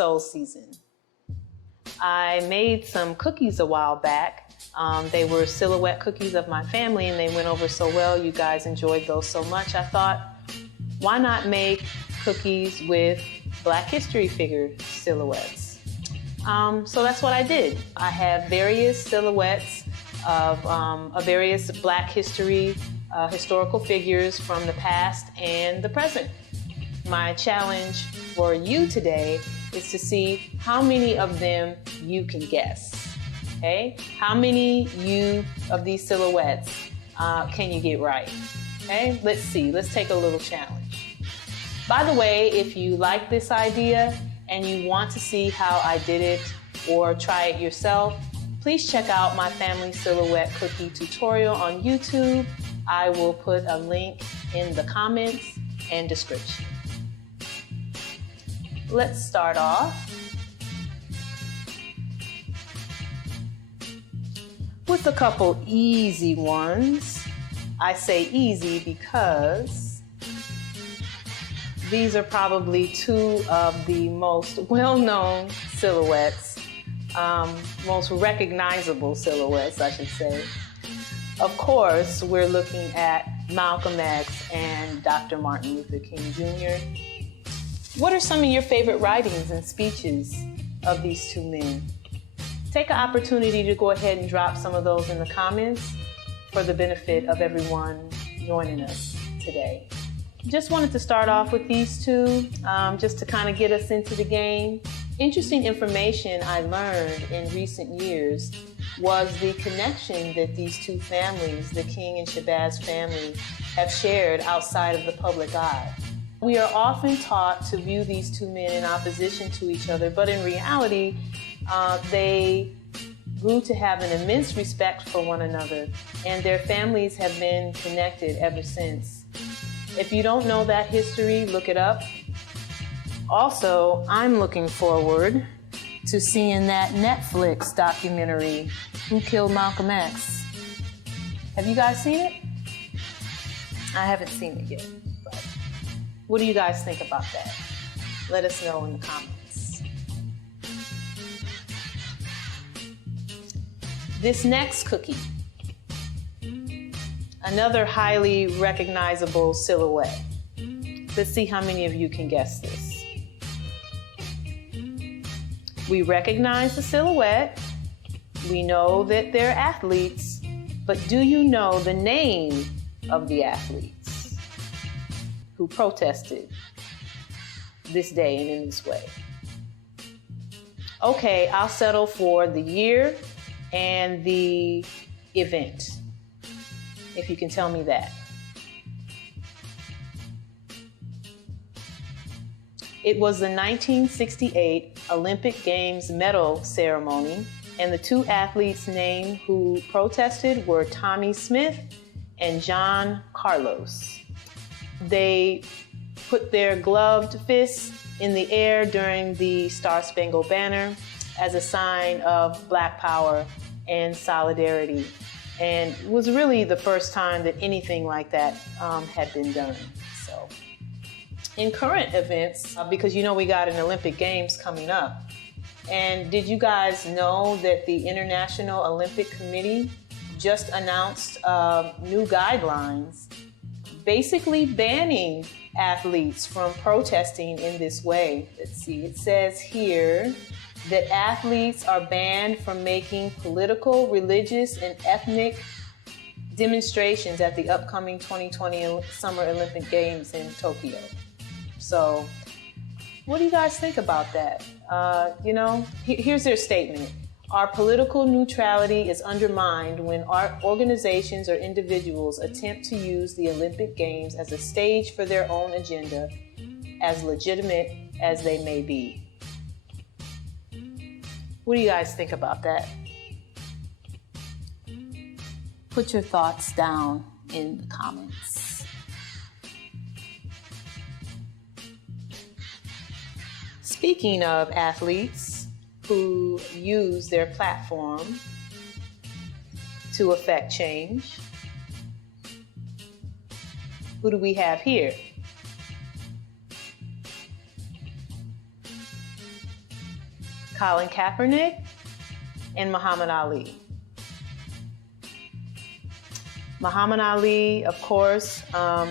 soul season. I made some cookies a while back. They were silhouette cookies of my family, and they went over so well. You guys enjoyed those so much. I thought, why not make cookies with Black History figure silhouettes? So that's what I did. I have various silhouettes of various Black history historical figures from the past and the present. My challenge for you today is to see how many of them you can guess. Okay? How many of these silhouettes can you get right? Okay? Let's see. Let's take a little challenge. By the way, if you like this idea and you want to see how I did it or try it yourself, please check out my family silhouette cookie tutorial on YouTube. I will put a link in the comments and description. Let's start off with a couple easy ones. I say easy because these are probably two of the most well-known silhouettes, most recognizable silhouettes, I should say. Of course, we're looking at Malcolm X and Dr. Martin Luther King Jr. What are some of your favorite writings and speeches of these two men? Take an opportunity to go ahead and drop some of those in the comments for the benefit of everyone joining us today. Just wanted to start off with these two, just to kind of get us into the game. Interesting information I learned in recent years was the connection that these two families, the King and Shabazz family, have shared outside of the public eye. We are often taught to view these two men in opposition to each other, but in reality, they grew to have an immense respect for one another, and their families have been connected ever since. If you don't know that history, look it up. Also, I'm looking forward to seeing that Netflix documentary, Who Killed Malcolm X? Have you guys seen it? I haven't seen it yet, but what do you guys think about that? Let us know in the comments. This next cookie, another highly recognizable silhouette. Let's see how many of you can guess this. We recognize the silhouette. We know that they're athletes, but do you know the name of the athletes who protested this day and in this way? Okay, I'll settle for the year and the event, if you can tell me that. It was the 1968 Olympic Games medal ceremony, and the two athletes named who protested were Tommie Smith and John Carlos. They put their gloved fists in the air during the Star-Spangled Banner as a sign of Black power and solidarity. And it was really the first time that anything like that had been done. So, in current events, because you know we got an Olympic Games coming up, and did you guys know that the International Olympic Committee just announced new guidelines basically banning athletes from protesting in this way? Let's see, it says here that athletes are banned from making political, religious, and ethnic demonstrations at the upcoming 2020 Summer Olympic Games in Tokyo. So, what do you guys think about that? Here's their statement. Our political neutrality is undermined when our organizations or individuals attempt to use the Olympic Games as a stage for their own agenda, as legitimate as they may be. What do you guys think about that? Put your thoughts down in the comments. Speaking of athletes who use their platform to affect change, who do we have here? Colin Kaepernick, and Muhammad Ali. Muhammad Ali, of course, a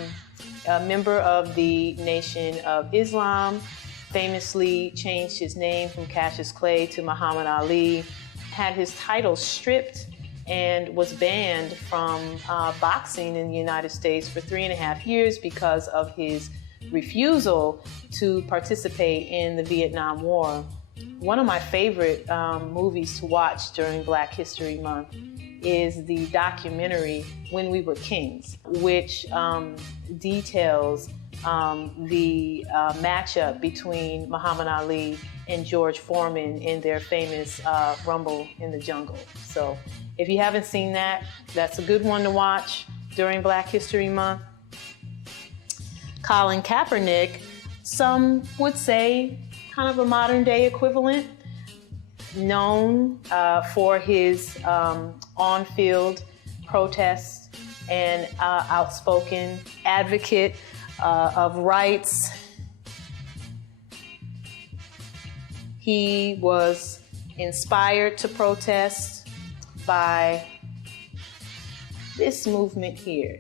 member of the Nation of Islam, famously changed his name from Cassius Clay to Muhammad Ali, had his title stripped and was banned from boxing in the United States for 3.5 years because of his refusal to participate in the Vietnam War. One of my favorite movies to watch during Black History Month is the documentary When We Were Kings, which details the matchup between Muhammad Ali and George Foreman in their famous Rumble in the Jungle. So if you haven't seen that, that's a good one to watch during Black History Month. Colin Kaepernick, some would say kind of a modern day equivalent, known for his on-field protests and outspoken advocate of rights. He was inspired to protest by this movement here.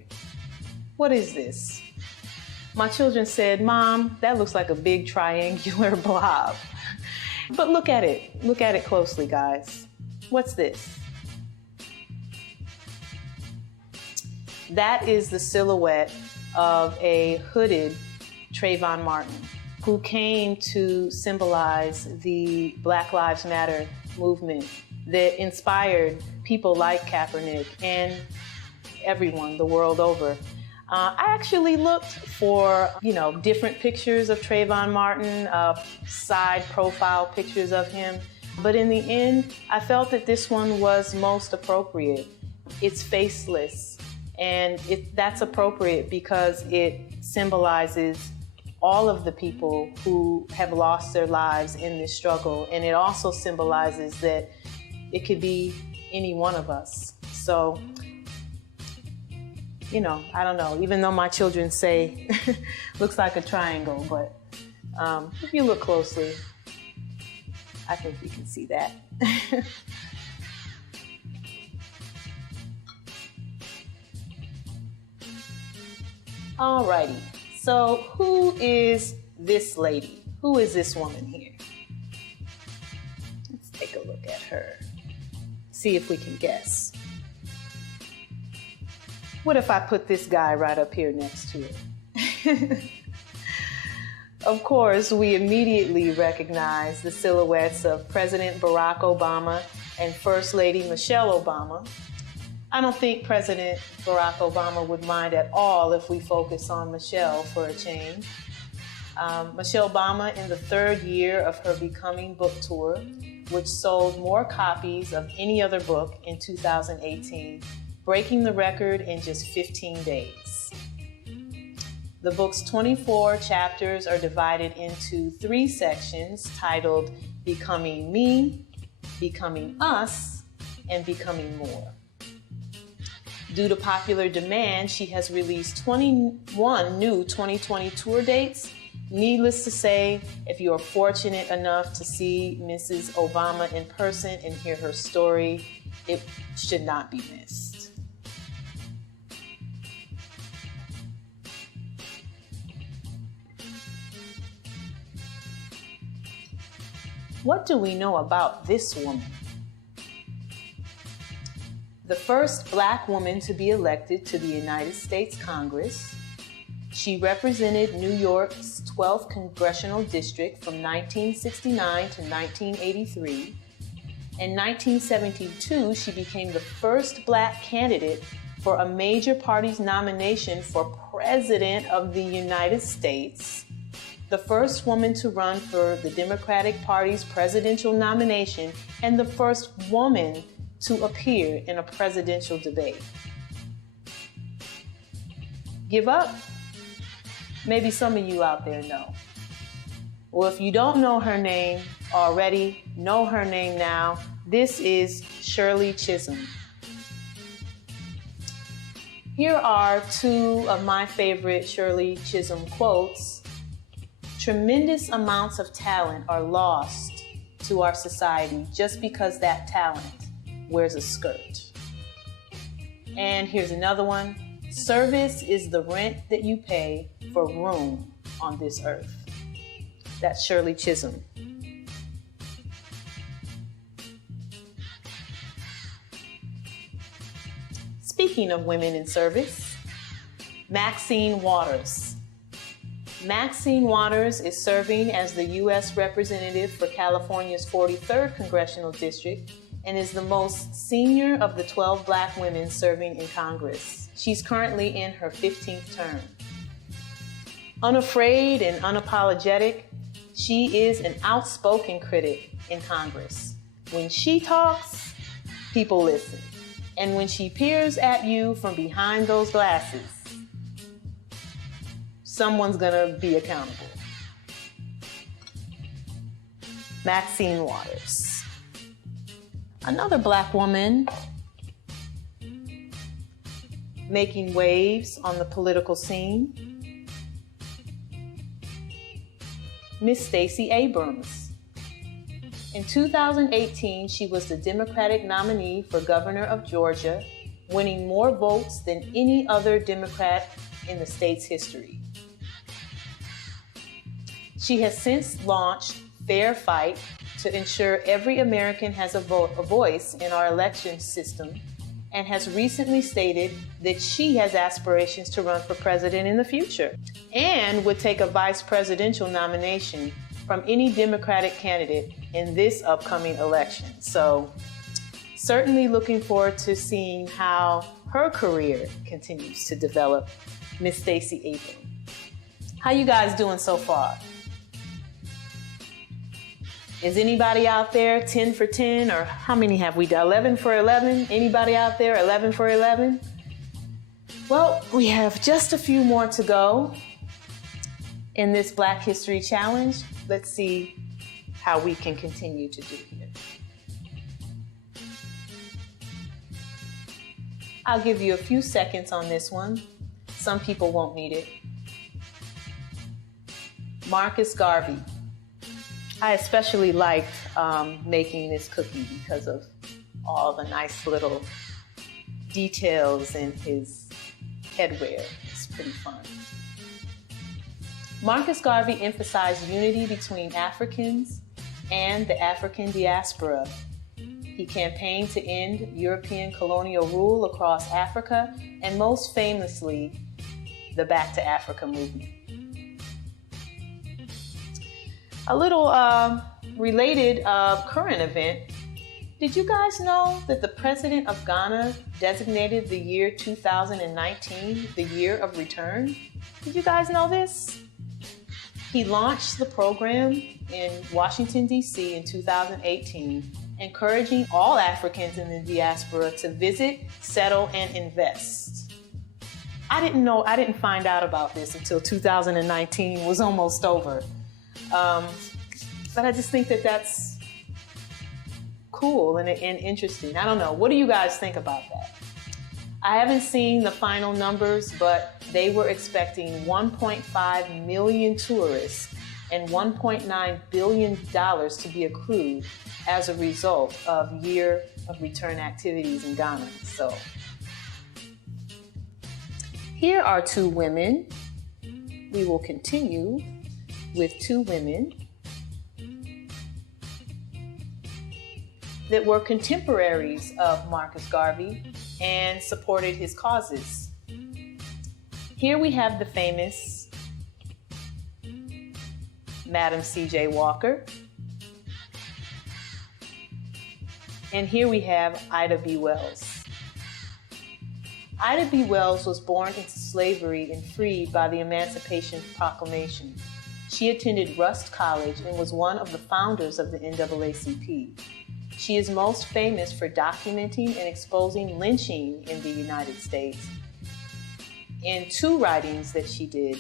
What is this? My children said, "Mom, that looks like a big triangular blob." But look at it. Look at it closely, guys. What's this? That is the silhouette of a hooded Trayvon Martin, who came to symbolize the Black Lives Matter movement that inspired people like Kaepernick and everyone the world over. I actually looked for, different pictures of Trayvon Martin, side profile pictures of him. But in the end, I felt that this one was most appropriate. It's faceless, and that's appropriate because it symbolizes all of the people who have lost their lives in this struggle. And it also symbolizes that it could be any one of us. So, I don't know, even though my children say looks like a triangle, but if you look closely, I think you can see that. Alrighty, so who is this lady? Who is this woman here? Let's take a look at her, see if we can guess. What if I put this guy right up here next to it? Of course, we immediately recognize the silhouettes of President Barack Obama and First Lady Michelle Obama. I don't think President Barack Obama would mind at all if we focus on Michelle for a change. Michelle Obama, in the 3rd year of her Becoming book tour, which sold more copies of any other book in 2018, breaking the record in just 15 days. The book's 24 chapters are divided into 3 sections titled Becoming Me, Becoming Us, and Becoming More. Due to popular demand, she has released 21 new 2020 tour dates. Needless to say, if you are fortunate enough to see Mrs. Obama in person and hear her story, it should not be missed. What do we know about this woman? The first Black woman to be elected to the United States Congress. She represented New York's 12th Congressional District from 1969 to 1983. In 1972, she became the first Black candidate for a major party's nomination for President of the United States, the first woman to run for the Democratic Party's presidential nomination, and the first woman to appear in a presidential debate. Give up? Maybe some of you out there know. Well, if you don't know her name already, know her name now. This is Shirley Chisholm. Here are 2 of my favorite Shirley Chisholm quotes. Tremendous amounts of talent are lost to our society just because that talent wears a skirt. And here's another one. Service is the rent that you pay for room on this earth. That's Shirley Chisholm. Speaking of women in service, Maxine Waters. Maxine Waters is serving as the U.S. representative for California's 43rd Congressional District and is the most senior of the 12 Black women serving in Congress. She's currently in her 15th term. Unafraid and unapologetic, she is an outspoken critic in Congress. When she talks, people listen. And when she peers at you from behind those glasses, someone's gonna be accountable. Maxine Waters. Another Black woman making waves on the political scene, Miss Stacy Abrams. In 2018, she was the Democratic nominee for governor of Georgia, winning more votes than any other Democrat in the state's history. She has since launched Fair Fight to ensure every American has a voice in our election system, and has recently stated that she has aspirations to run for president in the future and would take a vice presidential nomination from any Democratic candidate in this upcoming election. So certainly looking forward to seeing how her career continues to develop. Miss Stacy Aiken. How you guys doing so far? Is anybody out there 10 for 10, or how many have we done? 11 for 11? Anybody out there 11 for 11? Well, we have just a few more to go in this Black History Challenge. Let's see how we can continue to do here. I'll give you a few seconds on this one. Some people won't need it. Marcus Garvey. I especially liked making this cookie because of all the nice little details in his headwear. It's pretty fun. Marcus Garvey emphasized unity between Africans and the African diaspora. He campaigned to end European colonial rule across Africa, and most famously, the Back to Africa movement. A little related current event. Did you guys know that the president of Ghana designated the year 2019 the year of return? Did you guys know this? He launched the program in Washington, D.C. in 2018, encouraging all Africans in the diaspora to visit, settle, and invest. I didn't find out about this until 2019 was almost over. But I just think that that's cool and interesting. I don't know. What do you guys think about that? I haven't seen the final numbers, but they were expecting 1.5 million tourists and $1.9 billion to be accrued as a result of year of return activities in Ghana. So here are two women. We will continue with two women that were contemporaries of Marcus Garvey and supported his causes. Here we have the famous Madam C.J. Walker. And here we have Ida B. Wells. Ida B. Wells was born into slavery and freed by the Emancipation Proclamation. She attended Rust College and was one of the founders of the NAACP. She is most famous for documenting and exposing lynching in the United States in two writings that she did,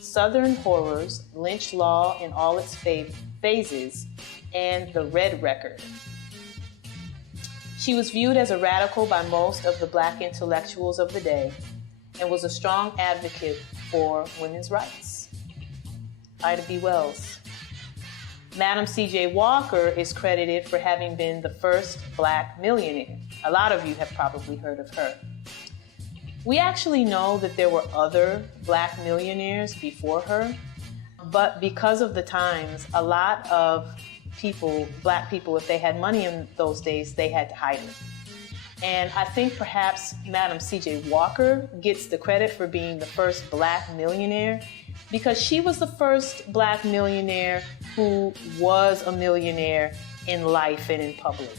Southern Horrors, Lynch Law in All Its Phases, and The Red Record. She was viewed as a radical by most of the Black intellectuals of the day and was a strong advocate for women's rights. Ida B. Wells. Madam C.J. Walker is credited for having been the first Black millionaire. A lot of you have probably heard of her. We actually know that there were other Black millionaires before her, but because of the times, a lot of people, Black people, if they had money in those days, they had to hide it. And I think perhaps Madam C.J. Walker gets the credit for being the first Black millionaire because she was the first Black millionaire who was a millionaire in life and in public.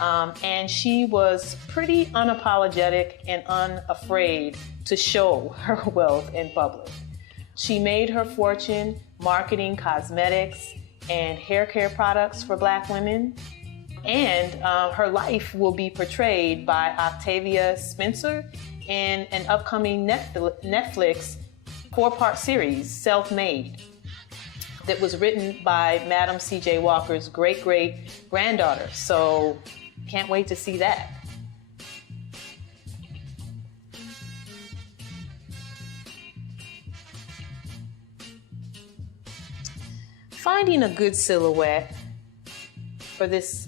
And she was pretty unapologetic and unafraid to show her wealth in public. She made her fortune marketing cosmetics and hair care products for Black women. And her life will be portrayed by Octavia Spencer in an upcoming Netflix 4-part series, Self-Made, that was written by Madam C.J. Walker's great-great-granddaughter. So can't wait to see that. Finding a good silhouette for this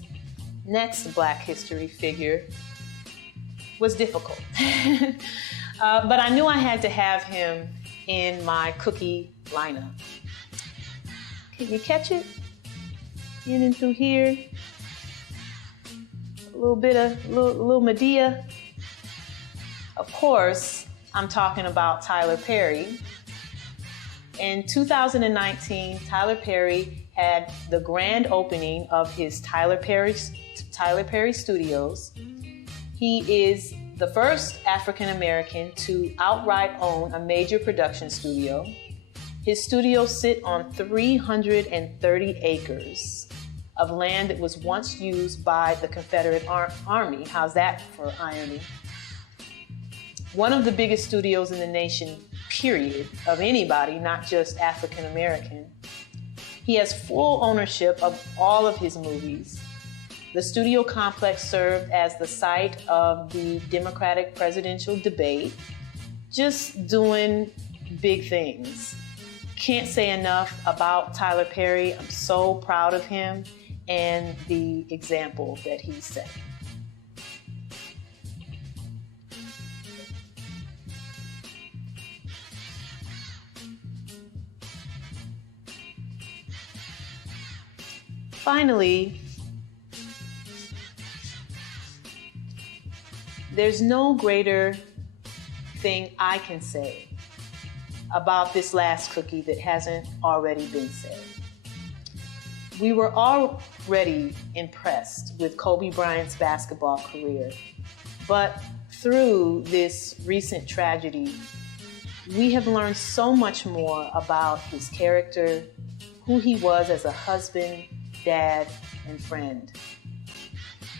next Black history figure was difficult. But I knew I had to have him in my cookie lineup. Can you catch it? In and through here. A little Medea. Of course, I'm talking about Tyler Perry. In 2019, Tyler Perry had the grand opening of his Tyler Perry Studios. He is the first African American to outright own a major production studio. His studios sit on 330 acres of land that was once used by the Confederate Army. How's that for irony? One of the biggest studios in the nation, period, of anybody, not just African American. He has full ownership of all of his movies. The studio complex served as the site of the Democratic presidential debate, just doing big things. Can't say enough about Tyler Perry. I'm so proud of him and the example that he set. Finally, there's no greater thing I can say about this last cookie that hasn't already been said. We were already impressed with Kobe Bryant's basketball career, but through this recent tragedy, we have learned so much more about his character, who he was as a husband, dad, and friend.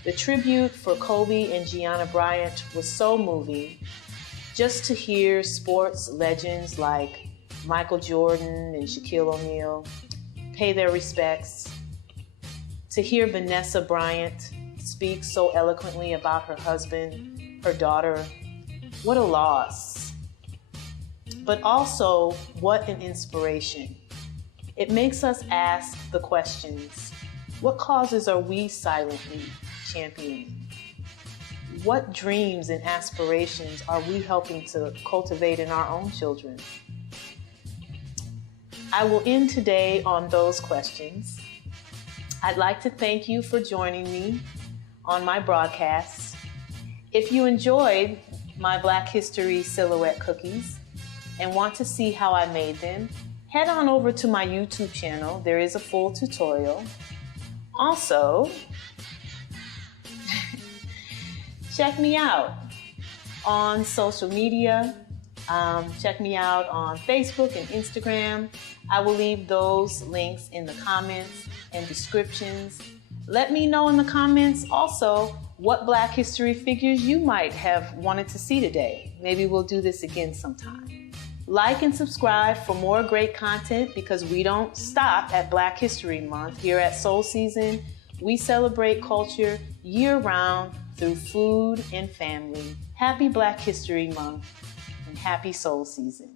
The tribute for Kobe and Gianna Bryant was so moving. Just to hear sports legends like Michael Jordan and Shaquille O'Neal pay their respects, to hear Vanessa Bryant speak so eloquently about her husband, her daughter, what a loss. But also, what an inspiration. It makes us ask the questions: what causes are we silently championing? What dreams and aspirations are we helping to cultivate in our own children? I will end today on those questions. I'd like to thank you for joining me on my broadcast. If you enjoyed my Black History silhouette cookies and want to see how I made them, head on over to my YouTube channel. There is a full tutorial. Also, check me out on social media. Check me out on Facebook and Instagram. I will leave those links in the comments and descriptions. Let me know in the comments also what Black History figures you might have wanted to see today. Maybe we'll do this again sometime. Like and subscribe for more great content, because we don't stop at Black History Month. Here at Soul Season, we celebrate culture year-round through food and family. Happy Black History Month and happy Soul Season.